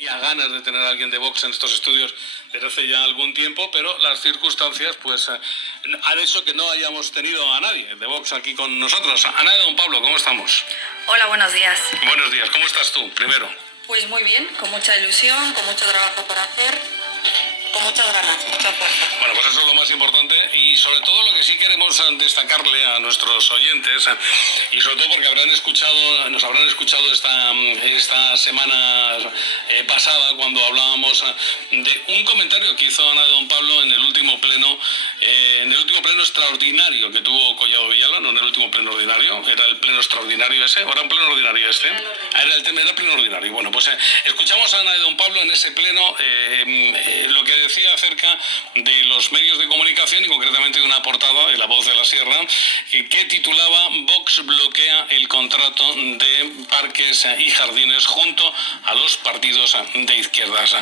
Tenía ganas de tener a alguien de Vox en estos estudios desde hace ya algún tiempo, pero las circunstancias pues han hecho que no hayamos tenido a nadie de Vox aquí con nosotros. Ana de Don Pablo, ¿cómo estamos? Hola, buenos días. Buenos días, ¿cómo estás tú, primero? Pues muy bien, con mucha ilusión, con mucho trabajo por hacer, con muchas ganas, mucha fuerza. Bueno, pues eso es lo más importante y sobre todo lo que sí queremos destacarle a nuestros oyentes y sobre todo porque nos habrán escuchado esta semana pasada cuando hablábamos de un comentario que hizo Ana de Don Pablo en el último pleno extraordinario que tuvo Collado Villalba, no en el último pleno ordinario, era el pleno extraordinario ese, ¿o era un pleno ordinario este? Era el pleno ordinario. Bueno, pues escuchamos a Ana de Don Pablo en ese pleno lo que decía acerca de los medios de comunicación y concretamente de una portada de La Voz de la Sierra que titulaba "Vox bloquea el contrato de parques y jardines junto a los partidos de izquierdas".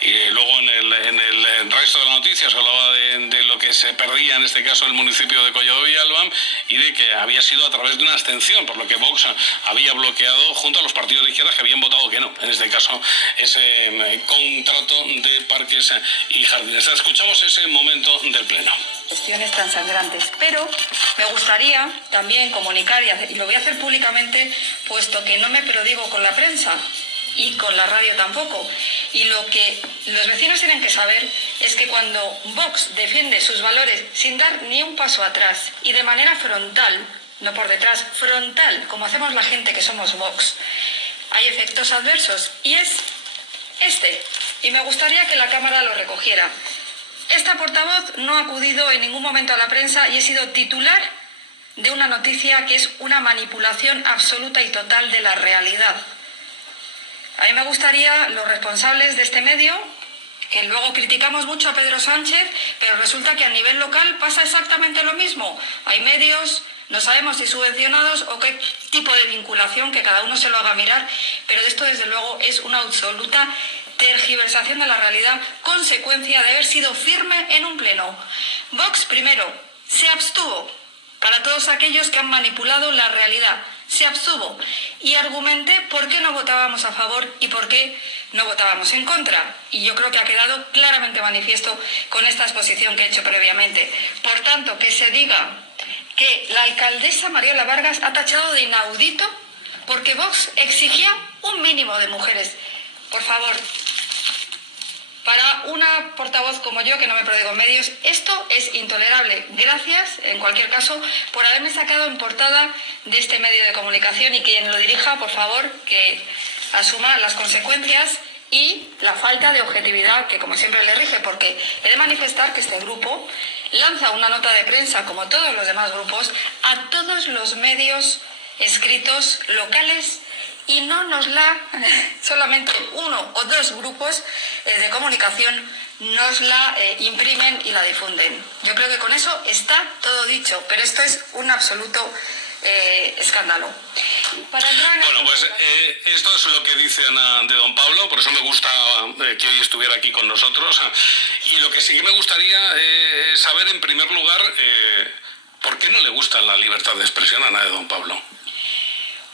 Y luego en el resto de la noticia se hablaba de lo que se perdía en este caso el municipio de Collado Villalba y de que había sido a través de una abstención, por lo que Vox había bloqueado junto a los partidos de izquierdas que habían votado que no, en este caso ese contrato de parques y jardines. Escuchamos ese momento del pleno. Cuestiones tan sangrantes, pero me gustaría también comunicar, y lo voy a hacer públicamente, puesto que no me prodigo con la prensa y con la radio tampoco. Y lo que los vecinos tienen que saber es que cuando Vox defiende sus valores sin dar ni un paso atrás y de manera frontal, no por detrás, frontal, como hacemos la gente que somos Vox, hay efectos adversos y es este. Y me gustaría que la Cámara lo recogiera. Esta portavoz no ha acudido en ningún momento a la prensa y he sido titular de una noticia que es una manipulación absoluta y total de la realidad. A mí me gustaría, los responsables de este medio, que luego criticamos mucho a Pedro Sánchez, pero resulta que a nivel local pasa exactamente lo mismo. Hay medios, no sabemos si subvencionados o qué tipo de vinculación, que cada uno se lo haga mirar, pero esto desde luego es una absoluta tergiversación de la realidad, consecuencia de haber sido firme en un pleno. Vox, primero, se abstuvo para todos aquellos que han manipulado la realidad. Se abstuvo y argumenté por qué no votábamos a favor y por qué no votábamos en contra. Y yo creo que ha quedado claramente manifiesto con esta exposición que he hecho previamente. Por tanto, que se diga que la alcaldesa Mariela Vargas ha tachado de inaudito porque Vox exigía un mínimo de mujeres. Por favor, para una portavoz como yo, que no me prodigo en medios, esto es intolerable. Gracias, en cualquier caso, por haberme sacado en portada de este medio de comunicación y quien lo dirija, por favor, que asuma las consecuencias y la falta de objetividad que, como siempre, le rige, porque he de manifestar que este grupo lanza una nota de prensa, como todos los demás grupos, a todos los medios escritos locales y no nos la, solamente uno o dos grupos de comunicación nos la imprimen y la difunden. Yo creo que con eso está todo dicho, pero esto es un absoluto escándalo. Bueno, pues esto es lo que dice Ana de Don Pablo, por eso me gusta que hoy estuviera aquí con nosotros. Y lo que sí que me gustaría saber, en primer lugar, ¿por qué no le gusta la libertad de expresión a Ana de Don Pablo?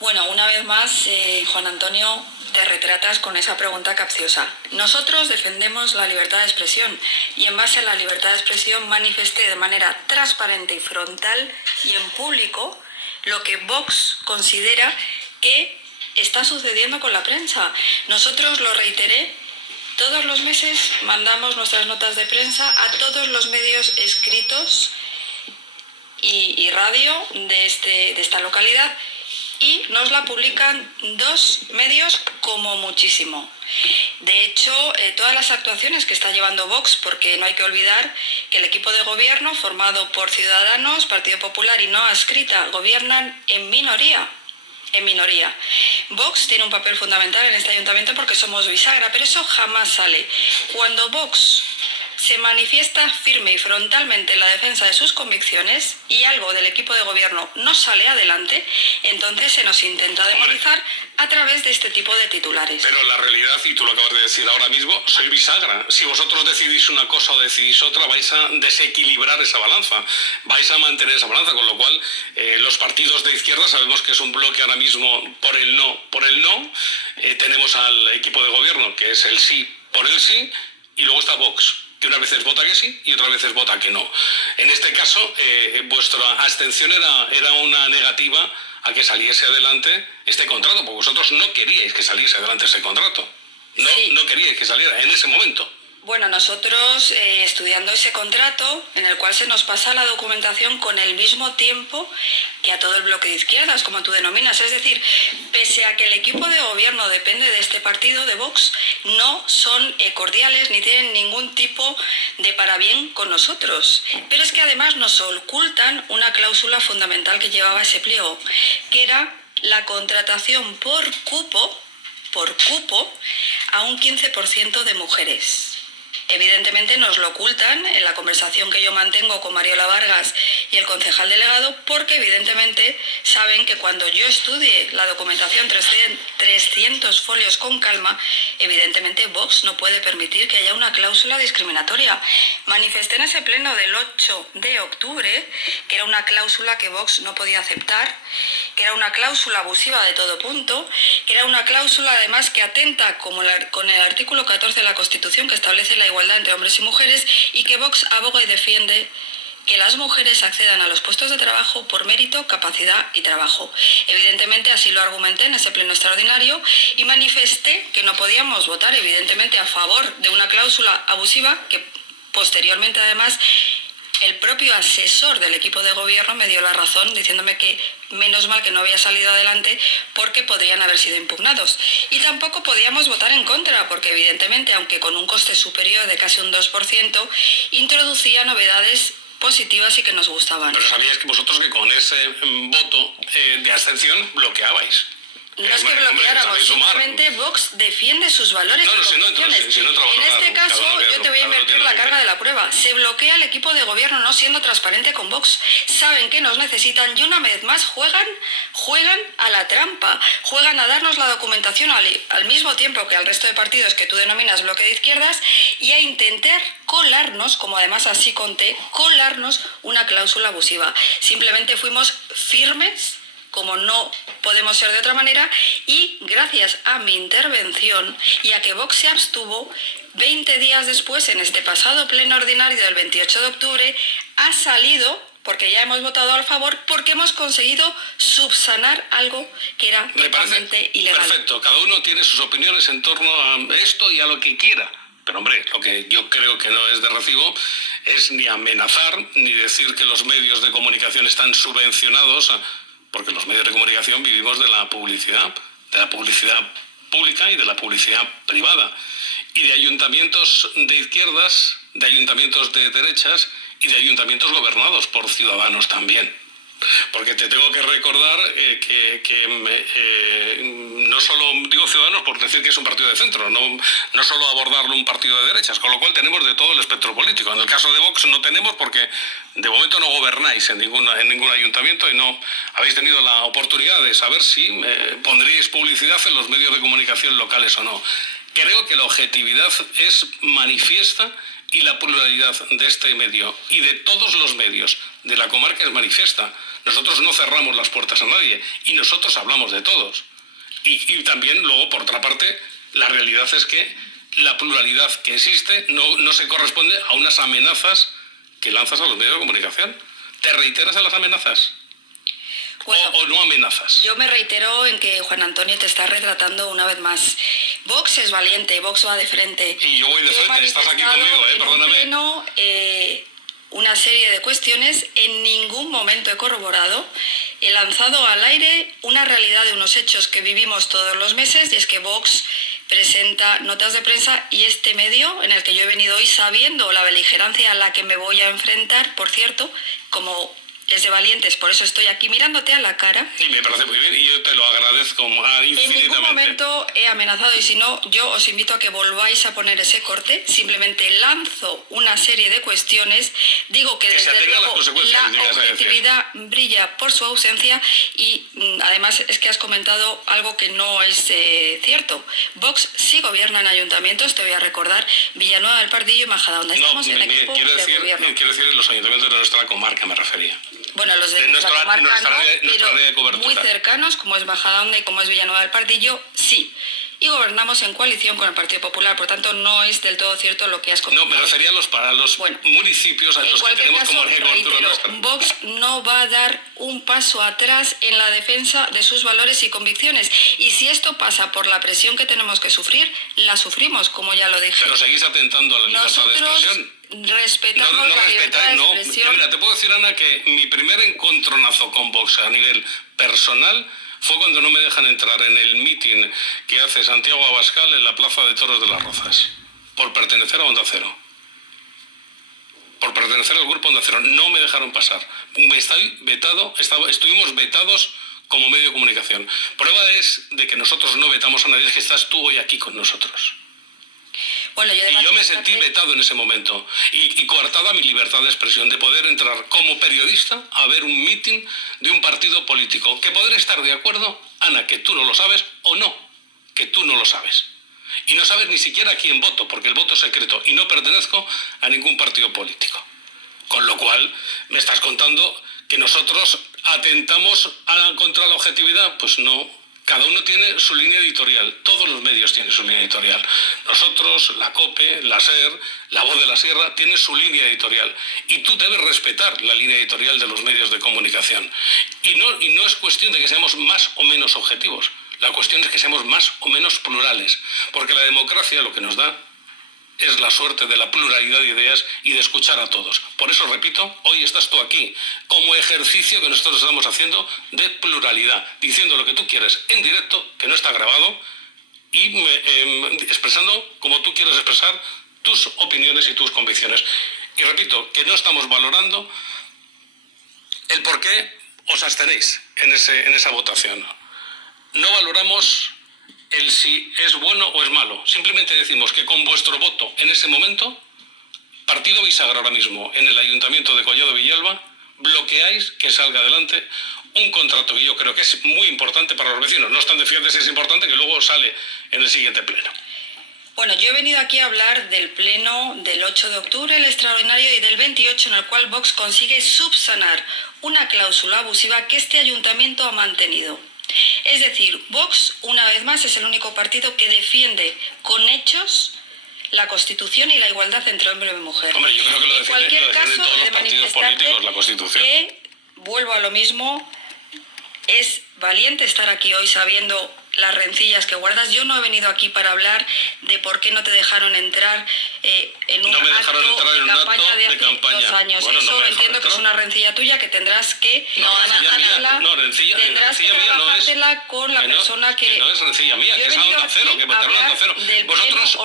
Bueno, una vez más, Juan Antonio, te retratas con esa pregunta capciosa. Nosotros defendemos la libertad de expresión y en base a la libertad de expresión manifesté de manera transparente y frontal y en público lo que Vox considera que está sucediendo con la prensa. Nosotros, lo reiteré, todos los meses mandamos nuestras notas de prensa a todos los medios escritos y radio de esta localidad, y nos la publican dos medios como muchísimo. De hecho, todas las actuaciones que está llevando Vox, porque no hay que olvidar que el equipo de gobierno, formado por Ciudadanos, Partido Popular y No Adscrita, gobiernan en minoría. Vox tiene un papel fundamental en este ayuntamiento porque somos bisagra, pero eso jamás sale. Cuando Vox se manifiesta firme y frontalmente en la defensa de sus convicciones y algo del equipo de gobierno no sale adelante, entonces se nos intenta demonizar a través de este tipo de titulares. Pero la realidad, y tú lo acabas de decir ahora mismo, soy bisagra. Si vosotros decidís una cosa o decidís otra, vais a desequilibrar esa balanza, vais a mantener esa balanza, con lo cual los partidos de izquierda sabemos que es un bloque ahora mismo por el no. Tenemos al equipo de gobierno, que es el sí por el sí, y luego está Vox, que unas veces vota que sí y otras veces vota que no. En este caso, vuestra abstención era una negativa a que saliese adelante este contrato, porque vosotros no queríais que saliese adelante ese contrato. No queríais que saliera en ese momento. Bueno, nosotros estudiando ese contrato, en el cual se nos pasa la documentación con el mismo tiempo que a todo el bloque de izquierdas, como tú denominas. Es decir, pese a que el equipo de gobierno depende de este partido, de Vox, no son cordiales ni tienen ningún tipo de parabién con nosotros. Pero es que además nos ocultan una cláusula fundamental que llevaba ese pliego, que era la contratación por cupo a un 15% de mujeres. Evidentemente nos lo ocultan en la conversación que yo mantengo con Mariola Vargas y el concejal delegado, porque evidentemente saben que cuando yo estudie la documentación 300 folios con calma, evidentemente Vox no puede permitir que haya una cláusula discriminatoria. Manifesté en ese pleno del 8 de octubre que era una cláusula que Vox no podía aceptar, que era una cláusula abusiva de todo punto, que era una cláusula además que atenta con el artículo 14 de la Constitución, que establece la igualdad entre hombres y mujeres, y que Vox aboga y defiende que las mujeres accedan a los puestos de trabajo por mérito, capacidad y trabajo. Evidentemente así lo argumenté en ese pleno extraordinario y manifesté que no podíamos votar evidentemente a favor de una cláusula abusiva, que posteriormente además el propio asesor del equipo de gobierno me dio la razón diciéndome que menos mal que no había salido adelante porque podrían haber sido impugnados. Y tampoco podíamos votar en contra porque evidentemente, aunque con un coste superior de casi un 2%, introducía novedades positivas y que nos gustaban. Pero sabíais que vosotros que con ese voto de abstención bloqueabais. No es que bloqueáramos, simplemente Vox defiende sus valores y convicciones. En este caso, yo te voy a invertir la carga de la prueba. Se bloquea el equipo de gobierno no siendo transparente con Vox. Saben que nos necesitan y una vez más juegan a la trampa. Juegan a darnos la documentación al mismo tiempo que al resto de partidos que tú denominas bloque de izquierdas y a intentar colarnos, como además así conté, colarnos una cláusula abusiva. Simplemente fuimos firmes, como no podemos ser de otra manera, y gracias a mi intervención y a que Vox se abstuvo, 20 días después, en este pasado pleno ordinario del 28 de octubre, ha salido, porque ya hemos votado a favor, porque hemos conseguido subsanar algo que era totalmente ilegal. Perfecto, cada uno tiene sus opiniones en torno a esto y a lo que quiera. Pero hombre, lo que yo creo que no es de recibo es ni amenazar, ni decir que los medios de comunicación están subvencionados, porque los medios de comunicación vivimos de la publicidad pública y de la publicidad privada, y de ayuntamientos de izquierdas, de ayuntamientos de derechas y de ayuntamientos gobernados por ciudadanos también. Porque te tengo que recordar no solo digo ciudadanos por decir que es un partido de centro, no solo abordarlo un partido de derechas, con lo cual tenemos de todo el espectro político. En el caso de Vox no tenemos porque de momento no gobernáis en ningún ayuntamiento y no habéis tenido la oportunidad de saber si pondríais publicidad en los medios de comunicación locales o no. Creo que la objetividad es manifiesta y la pluralidad de este medio y de todos los medios de la comarca es manifiesta. Nosotros no cerramos las puertas a nadie y nosotros hablamos de todos. Y también luego, por otra parte, la realidad es que la pluralidad que existe no se corresponde a unas amenazas que lanzas a los medios de comunicación. ¿Te reiteras en las amenazas? Bueno, ¿O no amenazas? Yo me reitero en que Juan Antonio te está retratando una vez más. Vox es valiente, Vox va de frente. Y yo voy de frente, estás aquí conmigo, perdóname. Pleno, una serie de cuestiones, en ningún momento he corroborado. He lanzado al aire una realidad de unos hechos que vivimos todos los meses, y es que Vox presenta notas de prensa y este medio en el que yo he venido hoy sabiendo la beligerancia a la que me voy a enfrentar, por cierto, como es de valientes, por eso estoy aquí mirándote a la cara. Y me parece muy bien y yo te lo agradezco infinitamente. En ningún momento he amenazado y si no, yo os invito a que volváis a poner ese corte. Simplemente lanzo una serie de cuestiones. Digo que desde luego la objetividad brilla por su ausencia y además es que has comentado algo que no es cierto. Vox sí gobierna en ayuntamientos, te voy a recordar, Villanueva del Pardillo y Majadahonda. Estamos en equipo de gobierno. Quiero decir los ayuntamientos de nuestra comarca me refería. Bueno, los de nuestra comarca no, pero muy cercanos, como es Majadahonda y como es Villanueva del Pardillo, sí. Y gobernamos en coalición con el Partido Popular, por tanto no es del todo cierto lo que has comentado. No, me refería a los municipios a los que tenemos como cobertura nuestra. Vox no va a dar un paso atrás en la defensa de sus valores y convicciones. Y si esto pasa por la presión que tenemos que sufrir, la sufrimos, como ya lo dije. Pero seguís atentando a la libertad de expresión. Respetamos la libertad de expresión. Mira, te puedo decir, Ana, que mi primer encontronazo con Vox a nivel personal fue cuando no me dejan entrar en el mitin que hace Santiago Abascal en la Plaza de Toros de las Rozas, por pertenecer a Onda Cero. Por pertenecer al grupo Onda Cero. No me dejaron pasar. Estuvimos vetados como medio de comunicación. Prueba es de que nosotros no vetamos a nadie, es que estás tú hoy aquí con nosotros. Bueno, yo me sentí vetado en ese momento y coartada mi libertad de expresión, de poder entrar como periodista a ver un mitin de un partido político. Que podré estar de acuerdo, Ana, que tú no lo sabes o no, que tú no lo sabes. Y no sabes ni siquiera a quién voto, porque el voto es secreto y no pertenezco a ningún partido político. Con lo cual, me estás contando que nosotros atentamos contra la objetividad. Pues no. Cada uno tiene su línea editorial, todos los medios tienen su línea editorial. Nosotros, la COPE, la SER, La Voz de la Sierra, tienen su línea editorial. Y tú debes respetar la línea editorial de los medios de comunicación. Y no es cuestión de que seamos más o menos objetivos. La cuestión es que seamos más o menos plurales. Porque la democracia lo que nos da es la suerte de la pluralidad de ideas y de escuchar a todos. Por eso, repito, hoy estás tú aquí, como ejercicio que nosotros estamos haciendo de pluralidad, diciendo lo que tú quieres en directo, que no está grabado, y expresando como tú quieres expresar tus opiniones y tus convicciones. Y repito, que no estamos valorando el por qué os abstenéis en esa votación. No valoramos el si es bueno o es malo. Simplemente decimos que con vuestro voto en ese momento, partido bisagra ahora mismo en el Ayuntamiento de Collado Villalba, bloqueáis que salga adelante un contrato que yo creo que es muy importante para los vecinos. No obstante, fíjate si es importante que luego sale en el siguiente pleno. Bueno, yo he venido aquí a hablar del pleno del 8 de octubre, el extraordinario, y del 28, en el cual Vox consigue subsanar una cláusula abusiva que este ayuntamiento ha mantenido. Es decir, Vox, una vez más, es el único partido que defiende con hechos la Constitución y la igualdad entre hombre y mujer. Hombre, yo creo que lo defienden todos los partidos políticos, la Constitución. Que, vuelvo a lo mismo, es valiente estar aquí hoy sabiendo las rencillas que guardas. Yo no he venido aquí para hablar de por qué no te dejaron entrar en un acto de campaña de hace 2 años. Bueno, eso entiendo que es una rencilla tuya que tendrás que trabajártela con la persona que... No es rencilla mía, que es a Onda Cero, que votaron a Onda Cero. Vosotros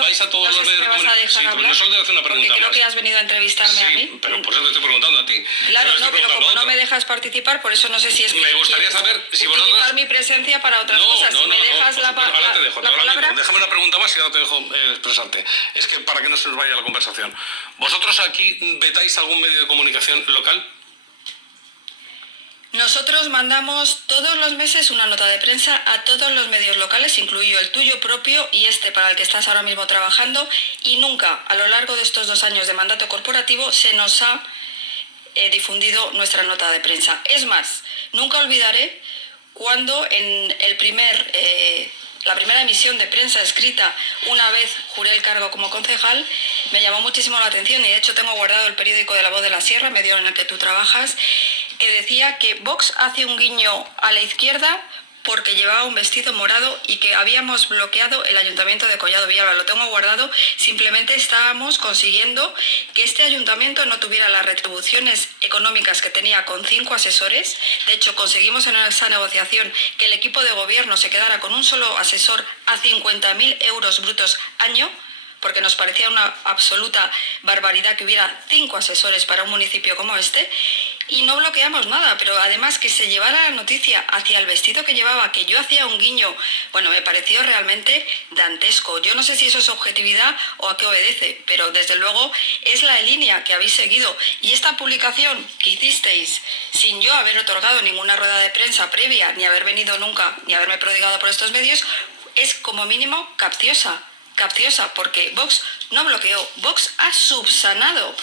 vais a todos los medios de comunicación. Sí, pero no solo te hace una pregunta porque creo que has venido a entrevistarme a mí. Sí, pero por eso te estoy preguntando a ti. Claro, no, pero como no me dejas participar, por eso no sé si es que... Me gustaría saber si vosotros... utilizar mi presencia para otras cosas. Si me dejas la palabra... Déjame una pregunta más y ahora te dejo expresarte. Es que para que no se nos vaya la conversación. ¿Vosotros aquí vetáis algún medio de comunicación local? Nosotros mandamos todos los meses una nota de prensa a todos los medios locales, incluido el tuyo propio y este para el que estás ahora mismo trabajando, y nunca a lo largo de estos 2 años de mandato corporativo se nos ha difundido nuestra nota de prensa. Es más, nunca olvidaré cuando en la primera emisión de prensa escrita, una vez juré el cargo como concejal, me llamó muchísimo la atención y de hecho tengo guardado el periódico de La Voz de la Sierra, medio en el que tú trabajas, que decía que Vox hace un guiño a la izquierda porque llevaba un vestido morado y que habíamos bloqueado el ayuntamiento de Collado Villalba. Lo tengo guardado, simplemente estábamos consiguiendo que este ayuntamiento no tuviera las retribuciones económicas que tenía con 5 asesores. De hecho, conseguimos en esa negociación que el equipo de gobierno se quedara con un solo asesor a 50.000 euros brutos año, porque nos parecía una absoluta barbaridad que hubiera 5 asesores para un municipio como este. y no bloqueamos nada, pero además que se llevara la noticia hacia el vestido que llevaba, que yo hacía un guiño, bueno, me pareció realmente dantesco. Yo no sé si eso es objetividad o a qué obedece, pero desde luego es la línea que habéis seguido. Y esta publicación que hicisteis sin yo haber otorgado ninguna rueda de prensa previa, ni haber venido nunca, ni haberme prodigado por estos medios, es como mínimo capciosa, porque Vox no bloqueó, Vox ha subsanado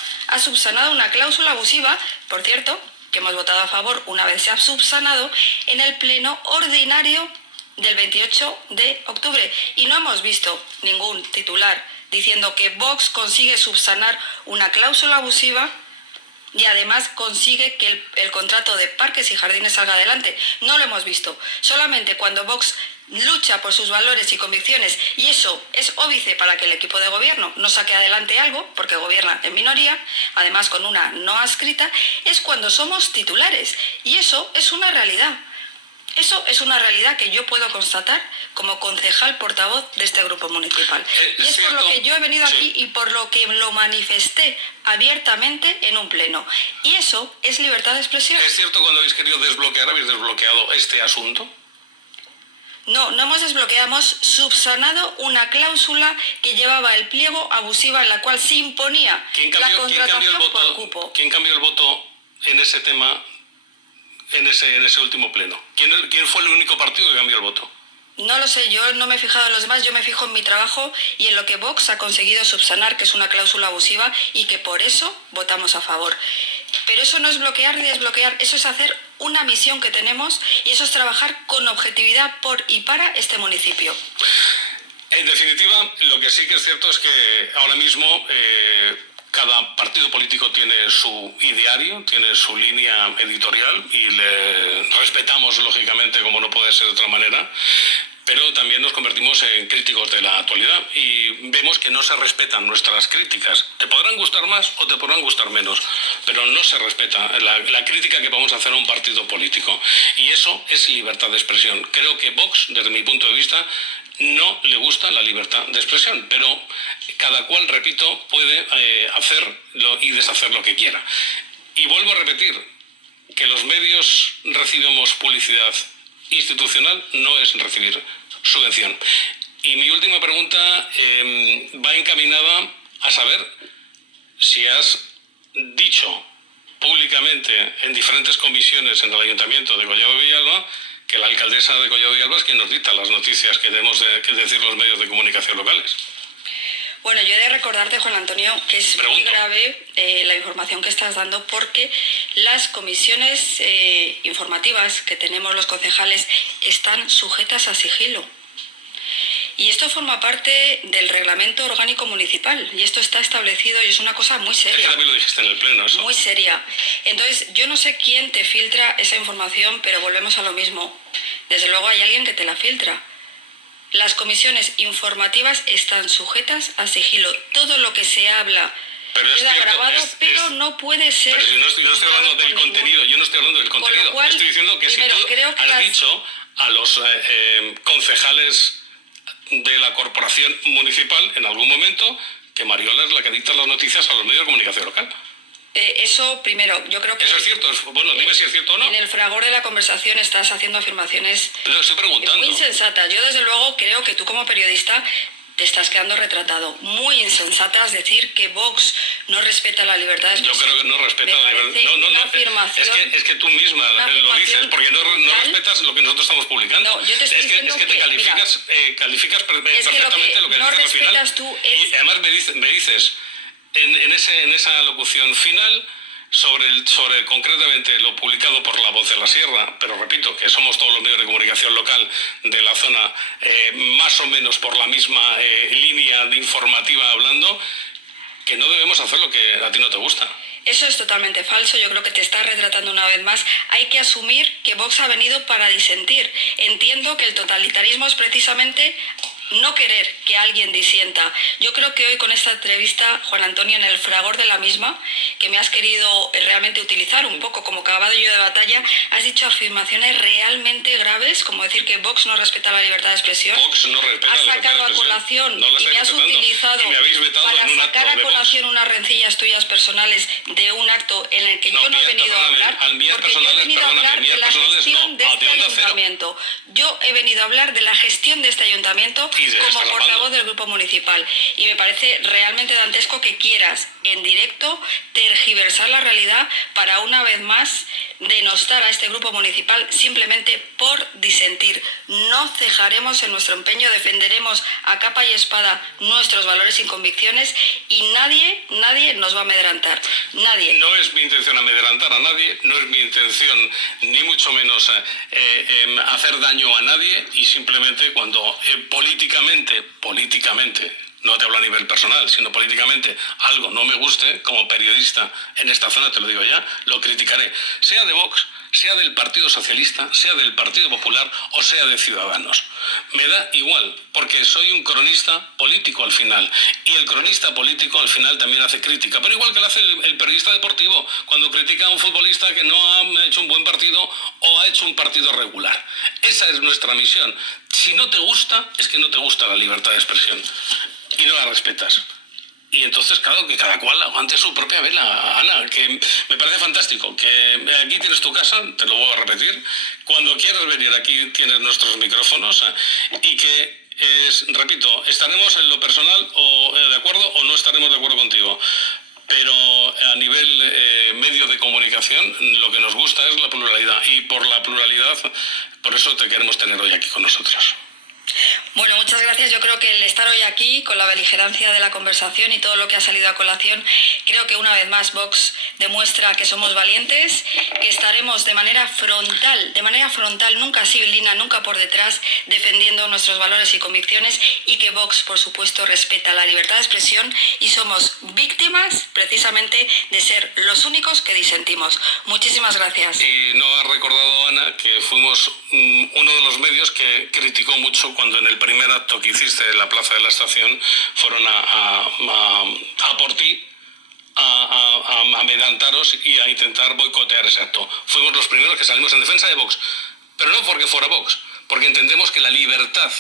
una cláusula abusiva, por cierto, que hemos votado a favor una vez se ha subsanado en el pleno ordinario del 28 de octubre. Y no hemos visto ningún titular diciendo que Vox consigue subsanar una cláusula abusiva y además consigue que el contrato de parques y jardines salga adelante. No lo hemos visto. Solamente cuando Vox lucha por sus valores y convicciones, y eso es óbice para que el equipo de gobierno no saque adelante algo, porque gobierna en minoría, además con una no adscrita, es cuando somos titulares. Y eso es una realidad. Eso es una realidad que yo puedo constatar como concejal portavoz de este grupo municipal. Y es por lo que yo he venido aquí y por lo que lo manifesté abiertamente en un pleno. Y eso es libertad de expresión. ¿Es cierto cuando habéis querido desbloquear, habéis desbloqueado este asunto? No hemos desbloqueado, hemos subsanado una cláusula que llevaba el pliego abusiva en la cual se imponía la contratación por cupo. ¿Quién cambió el voto en ese tema, en ese último pleno? ¿Quién fue el único partido que cambió el voto? No lo sé, yo no me he fijado en los demás, yo me fijo en mi trabajo y en lo que Vox ha conseguido subsanar, que es una cláusula abusiva y que por eso votamos a favor. Pero eso no es bloquear ni desbloquear, eso es hacer una misión que tenemos y eso es trabajar con objetividad por y para este municipio. En definitiva, lo que sí que es cierto es que ahora mismo cada partido político tiene su ideario, tiene su línea editorial y le respetamos lógicamente como no puede ser de otra manera, pero también nos convertimos en críticos de la actualidad y vemos que no se respetan nuestras críticas. Te podrán gustar más o te podrán gustar menos, pero no se respeta la crítica que vamos a hacer a un partido político. Y eso es libertad de expresión. Creo que Vox, desde mi punto de vista, no le gusta la libertad de expresión, pero cada cual, repito, puede hacerlo y deshacer lo que quiera. Y vuelvo a repetir que los medios recibimos publicidad institucional, no es recibir subvención. Y mi última pregunta va encaminada a saber si has dicho públicamente en diferentes comisiones en el Ayuntamiento de Collado Villalba que la alcaldesa de Collado Villalba es quien nos dicta las noticias que debemos que decir los medios de comunicación locales. Bueno, yo he de recordarte, Juan Antonio, que es muy grave la información que estás dando porque las comisiones informativas que tenemos los concejales están sujetas a sigilo. Y esto forma parte del reglamento orgánico municipal y esto está establecido y es una cosa muy seria. Es que también lo dijiste en el pleno, eso. Muy seria. Entonces, yo no sé quién te filtra esa información, pero volvemos a lo mismo. Desde luego hay alguien que te la filtra. Las comisiones informativas están sujetas a sigilo. Todo lo que se habla queda grabado, pero no puede ser... Pero yo no estoy hablando del contenido, yo no estoy hablando del contenido. Cual, estoy diciendo que primero, si tú has dicho a los concejales de la corporación municipal en algún momento que Mariola es la que dicta las noticias a los medios de comunicación local. Eso primero, yo creo que... ¿Eso es cierto? Bueno, dime si es cierto o no. En el fragor de la conversación estás haciendo afirmaciones pero estoy preguntando. Muy insensatas. Yo desde luego creo que tú como periodista te estás quedando retratado. Muy insensatas decir que Vox no respeta la libertad de expresión. Yo creo que no respeta la libertad. No. Es que tú misma lo dices, porque no respetas lo que nosotros estamos publicando. No, yo te estoy diciendo es que te calificas perfectamente lo que no dices al final. Tú y además me dices en esa locución final sobre concretamente lo publicado por La Voz de la Sierra, pero repito que somos todos los medios de comunicación local de la zona más o menos por la misma línea de informativa hablando, que no debemos hacer lo que a ti no te gusta. Eso es totalmente falso, yo creo que te estás retratando una vez más. Hay que asumir que Vox ha venido para disentir. Entiendo que el totalitarismo es precisamente no querer que alguien disienta. Yo creo que hoy con esta entrevista, Juan Antonio, en el fragor de la misma, que me has querido realmente utilizar un poco como caballo de batalla, has dicho afirmaciones realmente graves, como decir que Vox no respeta la libertad de expresión. Vox no respeta has la libertad sacado de a expresión. colación No la y me has respetando. utilizado Y me habéis vetado para en un sacar acto a de Vox. colación unas rencillas tuyas personales de un acto en el que yo no he venido a hablar, porque yo he venido a hablar de la gestión de este ayuntamiento. Yo he venido a hablar de la gestión de este ayuntamiento como portavoz del grupo municipal. Y me parece realmente dantesco que quieras en directo tergiversar la realidad para una vez más denostar a este grupo municipal simplemente por disentir. No cejaremos en nuestro empeño, defenderemos a capa y espada nuestros valores y convicciones y nadie nos va a amedrentar. Nadie. No es mi intención amedrentar a nadie, no es mi intención ni mucho menos hacer daño a nadie, y simplemente cuando políticamente, no te hablo a nivel personal, sino políticamente, algo no me guste, como periodista en esta zona, te lo digo ya, lo criticaré, sea de Vox, sea del Partido Socialista, sea del Partido Popular o sea de Ciudadanos. Me da igual, porque soy un cronista político al final, y el cronista político al final también hace crítica, pero igual que lo hace el periodista deportivo cuando critica a un futbolista que no ha hecho un buen partido o ha hecho un partido regular. Esa es nuestra misión. Si no te gusta, es que no te gusta la libertad de expresión y no la respetas. Y entonces, claro, que cada cual aguante su propia vela, Ana, que me parece fantástico, que aquí tienes tu casa, te lo voy a repetir, cuando quieras venir aquí tienes nuestros micrófonos, y que, repito, estaremos en lo personal de acuerdo o no estaremos de acuerdo contigo, pero a nivel medio de comunicación lo que nos gusta es la pluralidad, y por la pluralidad, por eso te queremos tener hoy aquí con nosotros. Bueno, muchas gracias. Yo creo que el estar hoy aquí con la beligerancia de la conversación y todo lo que ha salido a colación, creo que una vez más Vox demuestra que somos valientes, que estaremos de manera frontal, nunca sibilina, nunca por detrás, defendiendo nuestros valores y convicciones, y que Vox, por supuesto, respeta la libertad de expresión y somos víctimas precisamente de ser los únicos que disentimos. Muchísimas gracias. Y no ha recordado, Ana, que fuimos uno de los medios que criticó mucho cuando en el primer acto que hiciste en la Plaza de la Estación fueron a por ti, a amedrentaros y a intentar boicotear ese acto. Fuimos los primeros que salimos en defensa de Vox, pero no porque fuera Vox, porque entendemos que la libertad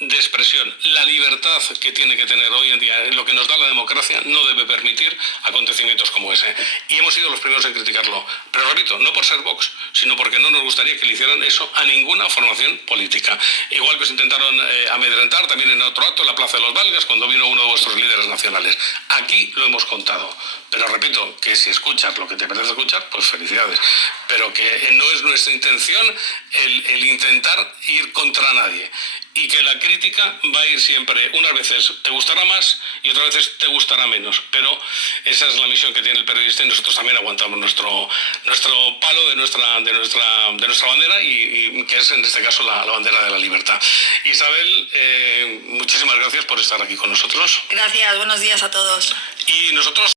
de expresión, la libertad que tiene que tener hoy en día, lo que nos da la democracia, no debe permitir acontecimientos como ese. Y hemos sido los primeros en criticarlo. Pero repito, no por ser Vox, sino porque no nos gustaría que le hicieran eso a ninguna formación política. Igual que os intentaron amedrentar también en otro acto en la Plaza de los Belgas, cuando vino uno de vuestros líderes nacionales. Aquí lo hemos contado. Pero repito, que si escuchas lo que te apetece escuchar, pues felicidades. Pero que no es nuestra intención el intentar ir contra nadie. Y que la crítica va a ir siempre, unas veces te gustará más y otras veces te gustará menos, pero esa es la misión que tiene el periodista, y nosotros también aguantamos nuestro palo de nuestra bandera, y que es en este caso la bandera de la libertad. Isabel, muchísimas gracias por estar aquí con nosotros. Gracias, buenos días a todos. Y nosotros